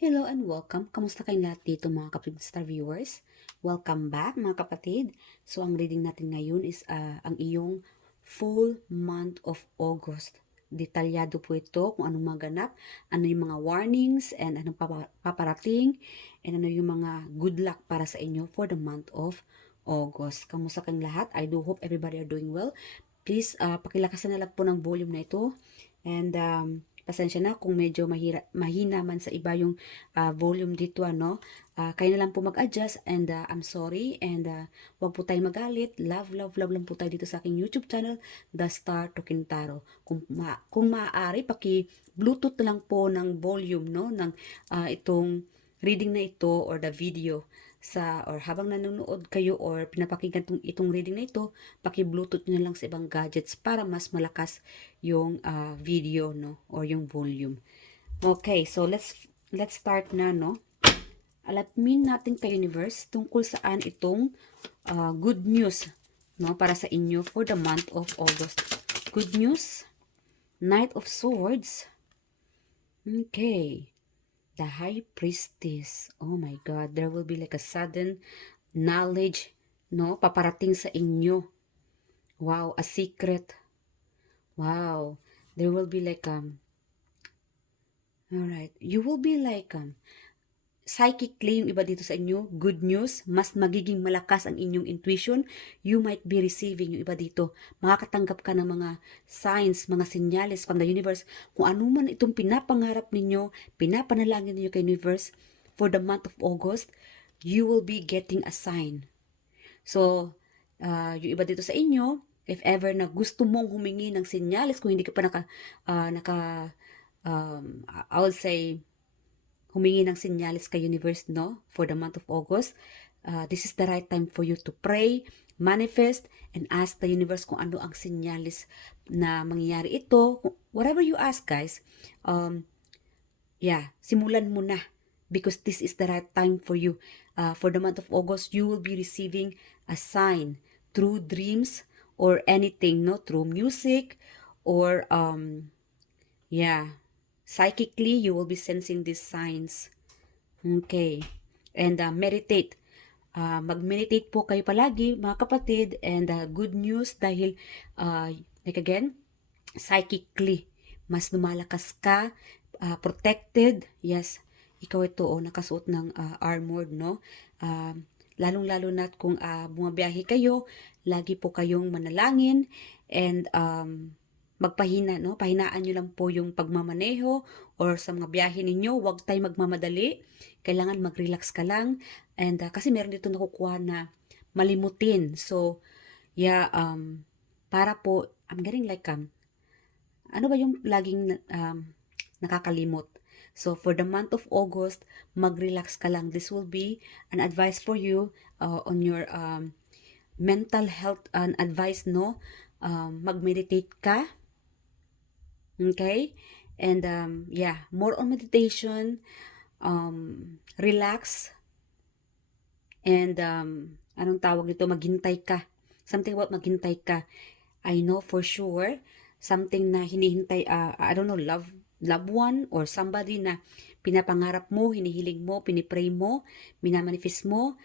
Hello and welcome. Kamusta kayong lahat dito mga kapatid star viewers? Welcome back mga kapatid. So ang reading natin ngayon is ang iyong full month of August. Detalyado po ito kung anong maganap, ano yung mga warnings and anong paparating, and ano yung mga good luck para sa inyo for the month of August. Kamusta kayong lahat? I do hope everybody are doing well. Please pakilakasan na lang po ng volume na ito. And pasensya na kung medyo mahina man sa iba yung volume dito, ano. Kayo na lang po mag-adjust and I'm sorry and wag po tayo magalit. Love, love, love lang po tayo dito sa aking YouTube channel, The Star to Kintaro. Kung maaari, paki-Bluetooth na lang po ng volume, no, ng itong reading na ito or the video or habang nanonood kayo or pinapakinggan itong reading na ito, paki-Bluetooth nyo lang sa ibang gadgets para mas malakas yung video, no, or yung volume. Okay, so let's start na, no. Alamin natin kay universe tungkol saan itong good news, no, para sa inyo for the month of August. Good news, Knight of Swords. Okay. The High Priestess. Oh my God, there will be like a sudden knowledge, no, paparating sa inyo. Wow, a secret. Wow, there will be like all right, you will be like psychically, yung iba dito sa inyo, good news, mas magiging malakas ang inyong intuition. You might be receiving, yung iba dito, makakatanggap ka ng mga signs, mga senyales from the universe, kung ano man itong pinapangarap ninyo, pinapanalangin ninyo kay universe, for the month of August, you will be getting a sign. So, yung iba dito sa inyo, if ever na gusto mong humingi ng senyales, kung hindi ka pa I would say, humingi ng sinyalis kay universe, no, for the month of August, this is the right time for you to pray, manifest, and ask the universe kung ano ang sinyalis na mangyayari ito. Whatever you ask, guys, simulan mo na, because this is the right time for you. For the month of August, you will be receiving a sign through dreams or anything, no, through music or psychically, you will be sensing these signs. Okay. And meditate. Mag-meditate po kayo palagi, mga kapatid. And good news dahil, like again, psychically, mas lumalakas ka, protected. Yes, ikaw ito, nakasuot ng armored, no? Lalong-lalo na kung bumabiyahe kayo, lagi po kayong manalangin and magpahina, no? Pahinaan nyo lang po yung pagmamaneho or sa mga biyahe ninyo, huwag tayo magmamadali. Kailangan mag-relax ka lang. And kasi meron dito nakukuha na malimutin. So, para po, I'm getting like, ano ba yung laging nakakalimot? So, for the month of August, mag-relax ka lang. This will be an advice for you on your mental health advice, no? Mag-meditate ka. Okay? And more on meditation, relax, and anong tawag nito, maghintay ka. Something about maghintay ka. I know for sure, something na hinihintay, I don't know, loved one or somebody na pinapangarap mo, hinihiling mo, pinipray mo, minamanifest mo,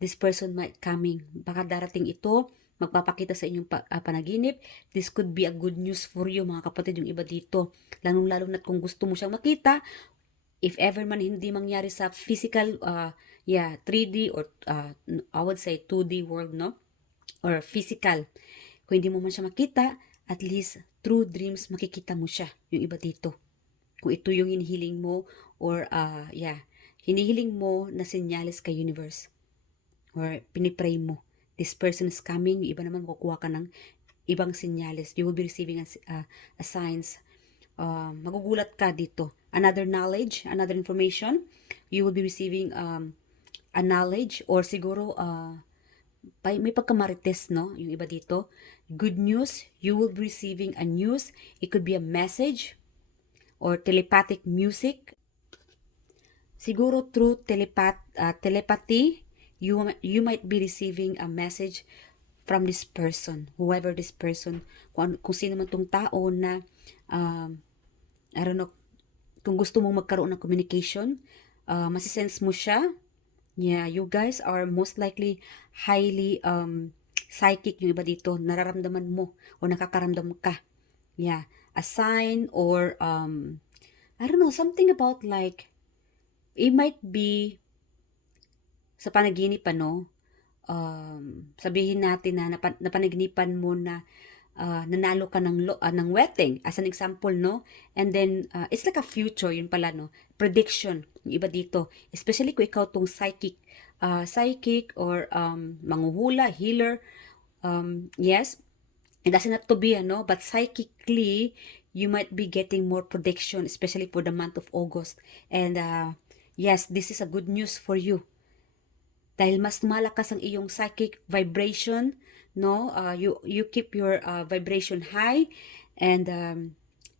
this person might coming. Baka darating ito, magpapakita sa inyong panaginip. This could be a good news for you, mga kapatid, yung iba dito. Lalong-lalo na kung gusto mo siyang makita, if ever man hindi mangyari sa physical, 3D or I would say 2D world, no? Or physical. Kung hindi mo man siya makita, at least through dreams, makikita mo siya, yung iba dito. Kung ito yung hinihiling mo or hinihiling mo na senyales kay universe or pinipray mo, this person is coming, yung iba naman makukuha ka ng ibang senyales. You will be receiving a signs. Magugulat ka dito. Another knowledge, another information. You will be receiving a knowledge or siguro may pagkamarites, no? Yung iba dito. Good news, you will be receiving a news. It could be a message or telepathic music. Siguro through telepathy, you might be receiving a message from this person, whoever this person, kung sino man tong tao na, I don't know, kung gusto mong magkaroon ng communication, masisense mo siya. Yeah, you guys are most likely highly psychic. Yung iba dito, nararamdaman mo o nakakaramdam ka. Yeah, a sign or I don't know, something about like it might be sa panaginip sabihin natin na napanaginipan mo na nanalo ka ng wedding as an example, no? And then it's like a future, yun pala, no? Prediction, yung iba dito, especially kung ikaw tong psychic or manghuhula, healer. Yes, it doesn't have to be but psychically you might be getting more prediction, especially for the month of August. And yes, this is a good news for you dahil mas malakas ang iyong psychic vibration, no? You keep your vibration high, and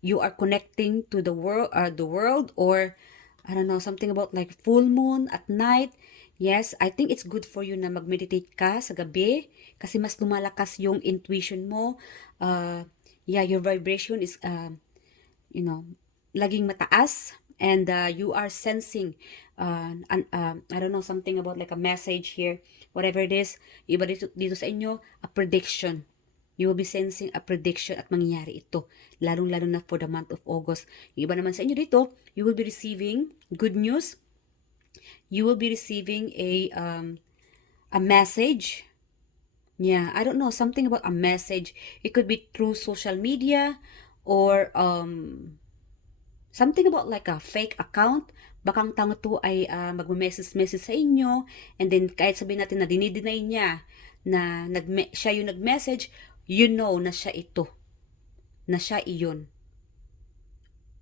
you are connecting to the world, or I don't know, something about like full moon at night. Yes, I think it's good for you na mag-meditate ka sa gabi kasi mas lumalakas yung intuition mo. Yeah, your vibration is laging mataas, and you are sensing I don't know, something about like a message here, whatever it is. Iba dito sa inyo, a prediction. You will be sensing a prediction at mangyayari ito, lalong-lalo na for the month of August. Yung iba naman sa inyo dito, you will be receiving good news. You will be receiving a message. Yeah, I don't know, something about a message. It could be through social media, or something about like a fake account. Baka ang tao to ay magme-message sa inyo, and then kahit sabihin natin na dinideny niya na siya yung nag-message, you know na siya ito, na siya iyon.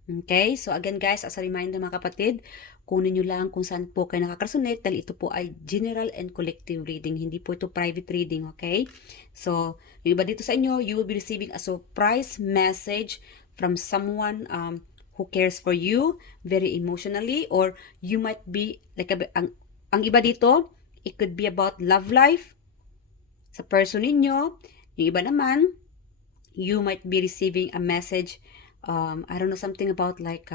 Okay? So again guys, as a reminder mga kapatid, kunin nyo lang kung saan po kayo nakakaresonate dahil ito po ay general and collective reading. Hindi po ito private reading, okay? So, yung iba dito sa inyo, you will be receiving a surprise message from someone who cares for you very emotionally, or you might be like ang iba dito, it could be about love life sa person ninyo. Yung iba naman, you might be receiving a message, I don't know, something about like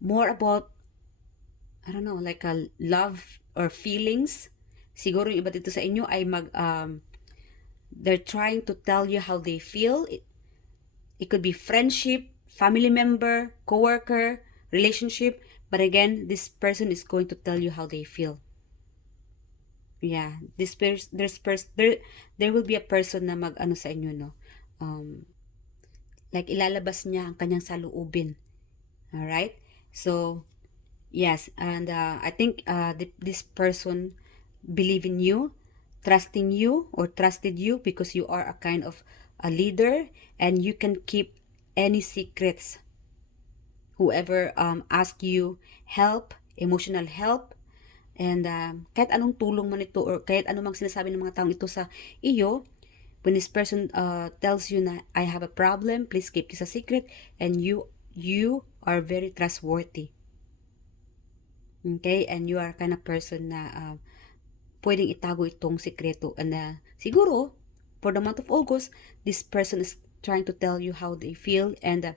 more about, I don't know, like a love or feelings. Siguro yung iba dito sa inyo ay they're trying to tell you how they feel. It could be friendship, family member, coworker, relationship, but again, this person is going to tell you how they feel. Yeah, there will be a person na mag-ano sa inyo, no? Like ilalabas niya ang kanyang saloobin. All right? So, yes, and I think this person believe in you, trusting you or trusted you because you are a kind of a leader, and you can keep any secrets. Whoever ask you help, emotional help, and kahit anong tulong man ito or kahit anumang sinasabi ng mga taong ito sa iyo, when this person tells you na I have a problem, please keep this a secret, and you are very trustworthy. Okay? And you are kind of person na pwedeng itago itong sikreto. And siguro, for the month of August, this person is trying to tell you how they feel, and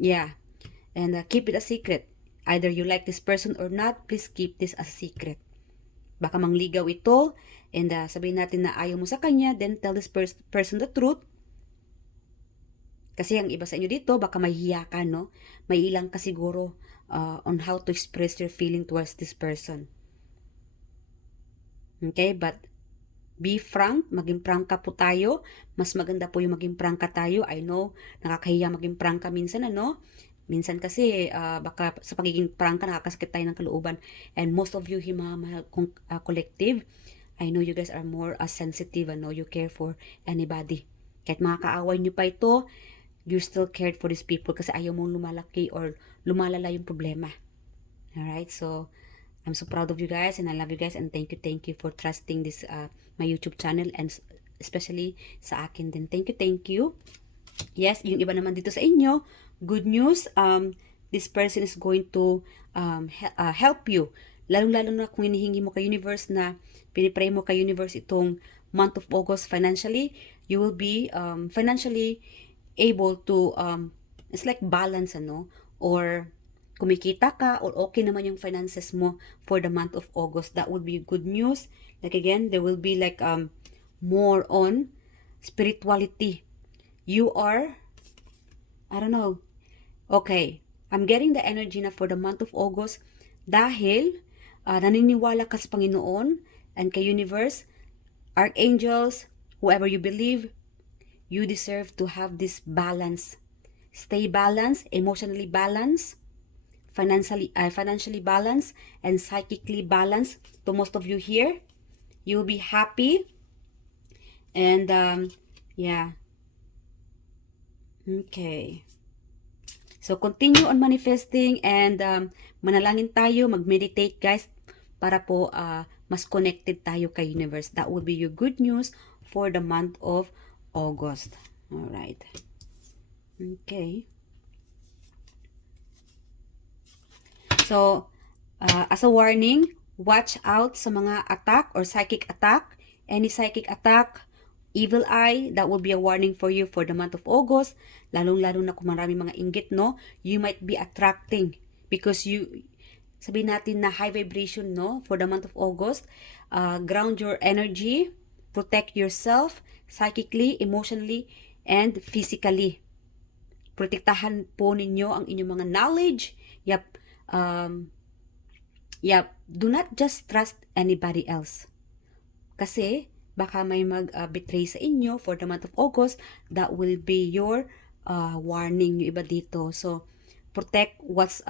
yeah, and keep it a secret. Either you like this person or not, please keep this as a secret. Baka mangligaw ito, and sabihin natin na ayaw mo sa kanya, then tell this person the truth. Kasi ang iba sa inyo dito, baka mahihiya ka, no? May ilang ka siguro on how to express your feeling towards this person. Okay, but be frank, maging prangka po tayo. Mas maganda po yung maging prangka tayo. I know, nakakahiya maging prangka minsan, Minsan kasi, baka sa pagiging prangka, nakakasakit tayo ng kalooban. And most of you, himamahal collective, I know you guys are more sensitive, you care for anybody. Kahit mga kaaway nyo pa ito, you still cared for these people kasi ayaw mong lumalaki or lumalala yung problema. Alright, so, I'm so proud of you guys, and I love you guys, and thank you for trusting this my YouTube channel, and especially sa akin din. Thank you. Yes, yung iba naman dito sa inyo, good news, this person is going to help you. Lalong-lalo na kung hinihingi mo kay universe, na pinipray mo kay universe itong month of August financially, you will be financially able to it's like balance, or kumikita ka, or okay naman yung finances mo for the month of August, that would be good news. Like again, there will be like more on spirituality. You are, I don't know, okay, I'm getting the energy na for the month of August dahil naniniwala ka sa Panginoon and kay universe, archangels, whoever you believe, you deserve to have this balance. Stay balanced, emotionally balanced, financially balanced, and psychically balanced. To most of you here, you'll be happy. And yeah. Okay. So continue on manifesting and manalangin tayo, mag-meditate guys para po mas connected tayo kay universe. That will be your good news for the month of August. All right. Okay. So, as a warning, watch out sa mga attack or psychic attack. Any psychic attack, evil eye, that will be a warning for you for the month of August. Lalong-lalo na kung marami mga inggit, no? You might be attracting because sabihin natin na high vibration, no? For the month of August, ground your energy, protect yourself psychically, emotionally, and physically. Protektahan po ninyo ang inyong mga knowledge. Do not just trust anybody else. Kasi baka may mag-betray sa inyo for the month of August. That will be your warning, yung iba dito. So, protect what's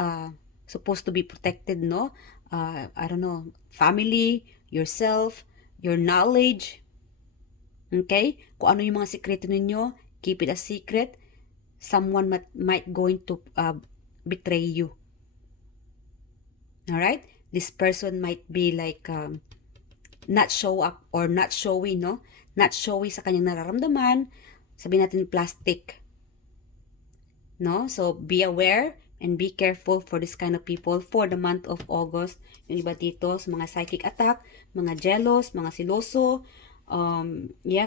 supposed to be protected, no? I don't know, family, yourself, your knowledge. Okay? Kung ano yung mga sikreto ninyo, keep it a secret. Someone might going to betray you. Alright? This person might be like not show up or not showy, no? Not showy sa kanyang nararamdaman. Sabihin natin plastic. No? So, be aware and be careful for this kind of people for the month of August. Yung iba dito sa mga psychic attack, mga jealous, mga siloso.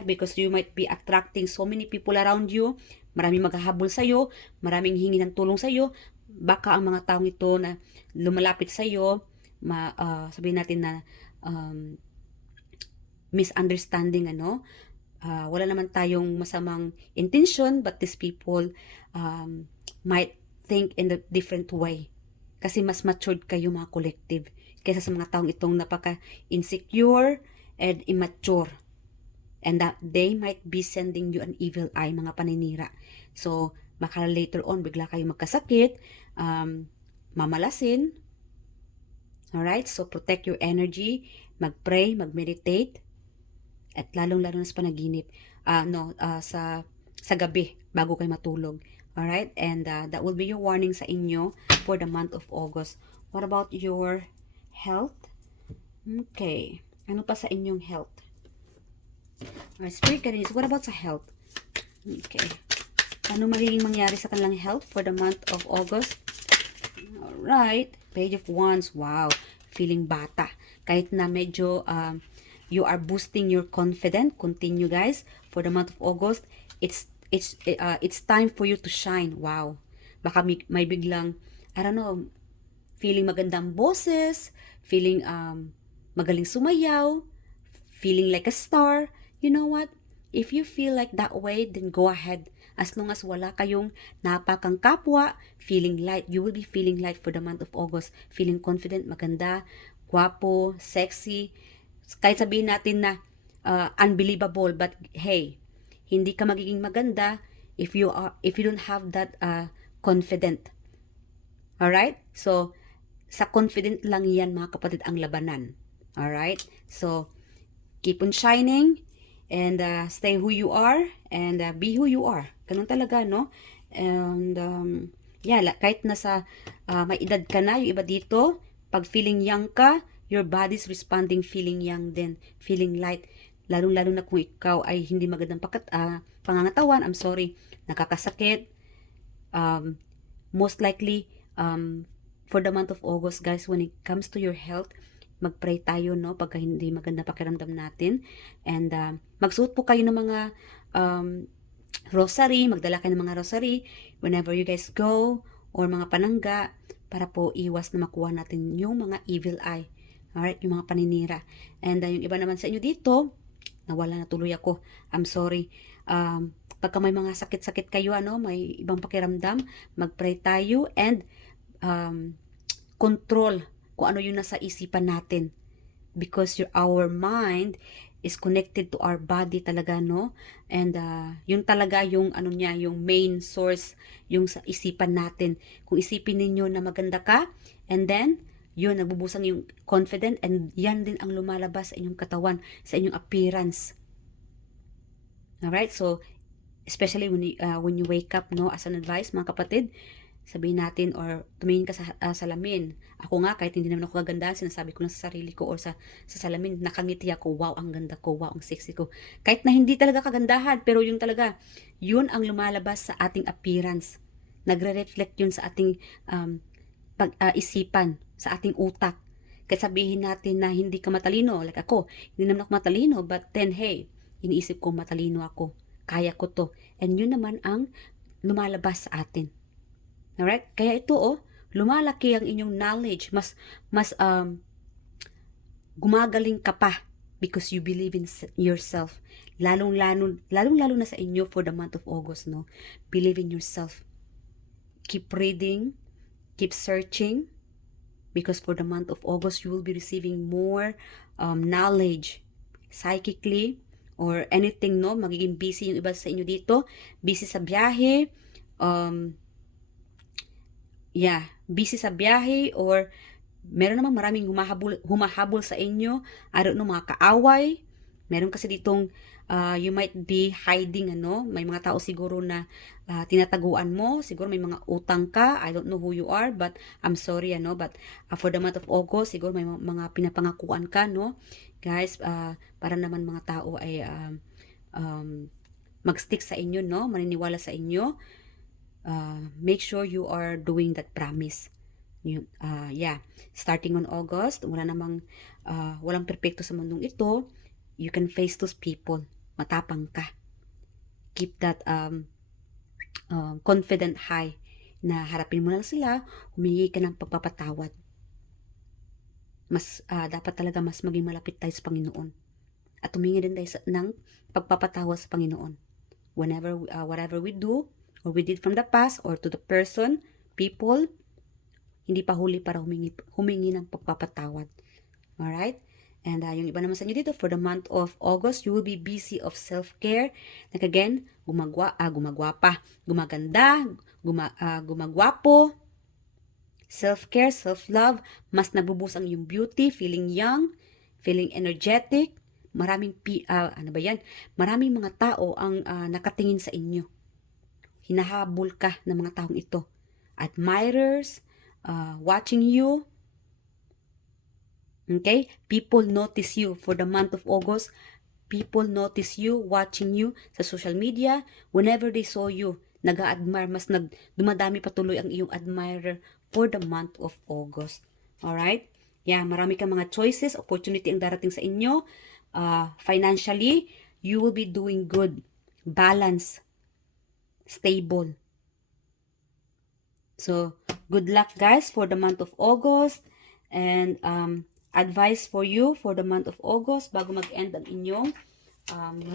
Because you might be attracting so many people around you. Maraming maghahabol sa'yo, maraming hingi ng tulong sa'yo. Baka ang mga taong ito na lumalapit sa'yo, sabihin natin na misunderstanding, wala naman tayong masamang intention, but these people might think in a different way. Kasi mas matured kayo mga collective kaysa sa mga taong itong napaka-insecure and immature. And that they might be sending you an evil eye, mga paninira. So, baka later on, bigla kayo magkasakit, mamalasin. Alright? So, protect your energy, mag-pray, mag-meditate, at lalong-lalo na sa panaginip. Sa gabi, bago kayo matulog. Alright? And that will be your warning sa inyo for the month of August. What about your health? Okay. Ano pa sa inyong health? Alright, spirit guidance. What about sa health? Okay. Ano magiging mangyari sa kanilang health for the month of August? Alright. Page of Wands. Wow. Feeling bata. Kahit na medyo you are boosting your confidence. Continue guys. For the month of August, it's time for you to shine. Wow. Baka may biglang, I don't know, feeling magandang boses, feeling magaling sumayaw, feeling like a star. You know what? If you feel like that way, then go ahead. As long as wala kayong napakang kapwa, feeling light, you will be feeling light for the month of August. Feeling confident, maganda, guwapo, sexy. Kahit sabihin natin na unbelievable, but hey, hindi ka magiging maganda if you don't have that confident. Alright? So, sa confident lang yan mga kapatid ang labanan. Alright? So, keep on shining. And stay who you are and be who you are. Ganun talaga, no? And kahit nasa may edad ka na, yung iba dito, pag feeling young ka, your body's responding feeling young din, feeling light. Lalo na kung ikaw ay hindi magandang pangangatawan, I'm sorry, nakakasakit. Most likely, for the month of August, guys, when it comes to your health, mag-pray tayo, no? Pagka hindi maganda pakiramdam natin. And magsuot po kayo ng mga rosary, magdala kayo ng mga rosary whenever you guys go, or mga panangga para po iwas na makuha natin yung mga evil eye. Alright, yung mga paninira. And yung iba naman sa inyo dito, nawala na tuloy ako. I'm sorry. Pagka may mga sakit-sakit kayo, may ibang pakiramdam, mag-pray tayo and control kung ano yung nasa isipan natin. Because our mind is connected to our body talaga, no? And yung talaga yung yung main source yung sa isipan natin. Kung isipin ninyo na maganda ka, and then yun nagbubusang yung confident, and yan din ang lumalabas sa inyong katawan, sa inyong appearance. Alright, so especially when you wake up, no, as an advice, mga kapatid, sabihin natin or tumingin ka sa salamin. Ako nga, kahit hindi naman ako kaganda, sinasabi ko lang sa sarili ko or sa salamin, nakangiti ako, wow, ang ganda ko, wow, ang sexy ko. Kahit na hindi talaga kagandahan, pero yun talaga, yun ang lumalabas sa ating appearance. Nagre-reflect yun sa ating isipan, sa ating utak. Kahit sabihin natin na hindi ka matalino, like ako, hindi naman ako matalino, but then, hey, iniisip ko matalino ako, kaya ko to. And yun naman ang lumalabas sa atin. Alright? Kaya ito, lumalaki ang inyong knowledge. Mas gumagaling ka pa because you believe in yourself. Lalong-lalo na sa inyo for the month of August, no? Believe in yourself. Keep reading, keep searching, because for the month of August, you will be receiving more knowledge psychically or anything, no? Magiging busy yung iba sa inyo dito. Busy sa biyahe, busy sa biyahe, or meron namang maraming humahabol sa inyo. I don't know, mga kaaway. Meron kasi ditong you might be hiding, may mga tao siguro na tinataguan mo, siguro may mga utang ka, I don't know who you are, but I'm sorry, but for the month of August, siguro may mga pinapangakuan ka, no? Guys, para naman mga tao ay mag-stick sa inyo, no? Maniniwala sa inyo. Make sure you are doing that promise. Starting on August, walang perpekto sa mundong ito. You can face those people. Matapang ka. Keep that confident high na harapin mo lang sila, humingi ka ng pagpapatawad. Dapat talaga mas maging malapit tayo sa Panginoon. At humingi din tayo ng pagpapatawad sa Panginoon. Whatever we do, or we did from the past, or to the people, hindi pa huli para humingi ng pagpapatawad. Alright? And yung iba naman sa inyo dito, for the month of August, you will be busy of self-care. Like again, gumagwapa, gumaganda, gumagwapo. Self-care, self-love, mas nabubus ang iyong beauty, feeling young, feeling energetic. Maraming mga tao ang nakatingin sa inyo. Hinahabol ka ng mga taong ito. Admirers, watching you. Okay? People notice you for the month of August. People notice you, watching you sa social media. Whenever they saw you, nag-a-admire, dumadami patuloy ang iyong admirer for the month of August. Alright? Marami kang mga choices, opportunity ang darating sa inyo. Financially, you will be doing good. Balance. Stable. So, good luck guys for the month of August. And advice for you for the month of August bago mag-end ang inyong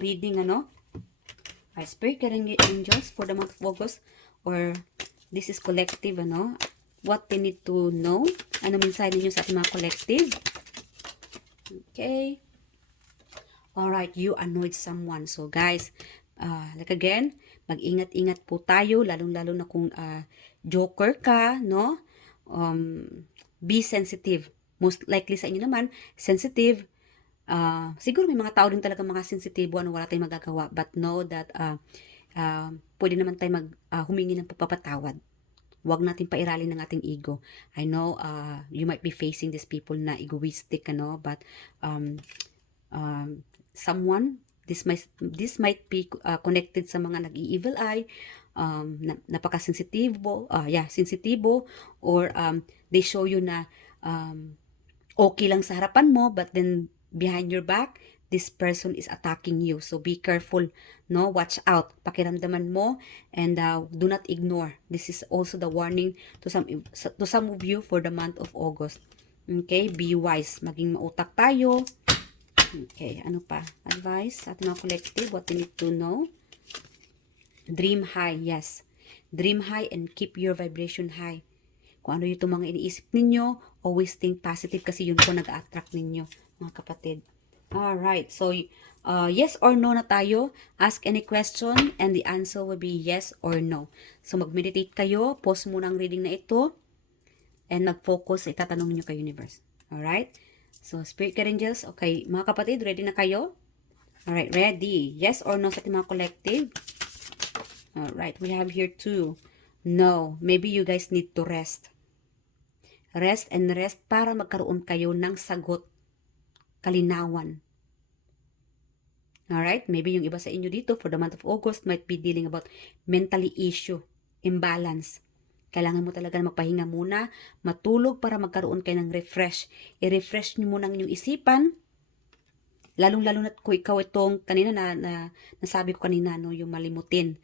reading, I pray getting angels for the month of August, or this is collective, what they need to know. Ano mensahe ninyo sa ating mga collective? Okay. Alright, you annoyed someone. So guys, like again, mag-ingat-ingat po tayo, lalong-lalo na kung joker ka, no? Be sensitive. Most likely sa inyo naman, sensitive. Siguro may mga tao din talaga mga sensitibo, wala tayong magagawa. But know that pwede naman tayo humingi ng pagpapatawad. Huwag natin pairalin ng ating ego. I know you might be facing these people na egoistic, but someone, this might be connected sa mga nag-i-evil eye, napaka-sensitibo, sensitibo, or they show you na okay lang sa harapan mo, but then behind your back, this person is attacking you. So be careful, no? Watch out. Pakiramdaman mo, and do not ignore. This is also the warning to some of you for the month of August. Okay, be wise. Maging mautak tayo. Okay, ano pa? Advice sa ating mga collective, what we need to know. Dream high, yes. Dream high and keep your vibration high. Kung ano yung mga iniisip ninyo, always think positive kasi yun po nag-attract ninyo, mga kapatid. Alright, so yes or no na tayo. Ask any question and the answer will be yes or no. So mag-meditate kayo, pause muna ang reading na ito, and mag-focus sa itatanong nyo kay universe. Alright? So spirit guide angels, okay, mga kapatid, ready na kayo? Alright, ready. Yes or no sa ating mga collective? Alright, we have here 2. No, maybe you guys need to rest. Rest and rest para magkaroon kayo ng sagot, kalinawan. Alright, maybe yung iba sa inyo dito for the month of August might be dealing about mentally issue, imbalance. Kailangan mo talaga magpahinga muna, matulog para magkaroon kayo ng refresh. I-refresh nyo muna ang inyong isipan. Lalong-lalo na kung ikaw itong kanina na nasabi ko kanina, no, yung malimutin.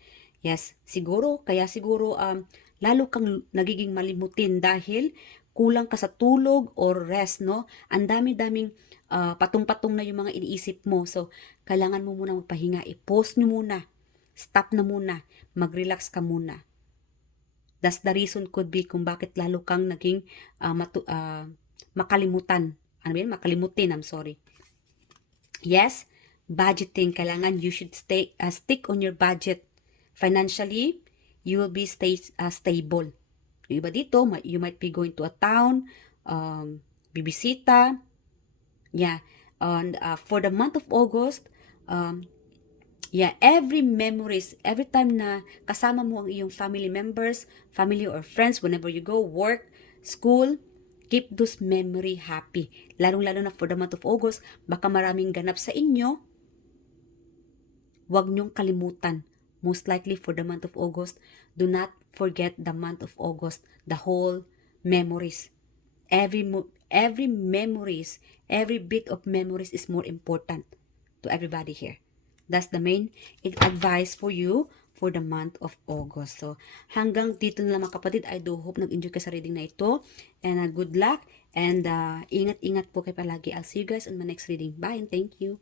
Yes, siguro, lalo kang nagiging malimutin dahil kulang ka sa tulog or rest, no? Ang dami-daming patong-patong na yung mga iniisip mo. So, kailangan mo muna magpahinga. I-pause nyo muna. Stop na muna. Mag-relax ka muna. That's the reason could be kung bakit lalo kang naging makalimutan. Ano ba yun? Makalimutin, I'm sorry. Yes, budgeting. Kailangan you should stick on your budget. Financially, you will be stable. Yung iba dito, you might be going to a town, bibisita. Yeah, and for the month of August, every time na kasama mo ang iyong family members, family or friends, whenever you go, work, school, keep those memory happy. Lalong-lalo na for the month of August, baka maraming ganap sa inyo. Huwag niyong kalimutan. Most likely for the month of August, do not forget the month of August, the whole memories. Every memories, every bit of memories is more important to everybody here. That's the main advice for you for the month of August. So, hanggang dito na lang mga kapatid. I do hope nag-enjoy ka sa reading na ito. And good luck. And ingat-ingat po kayo palagi. I'll see you guys on my next reading. Bye and thank you.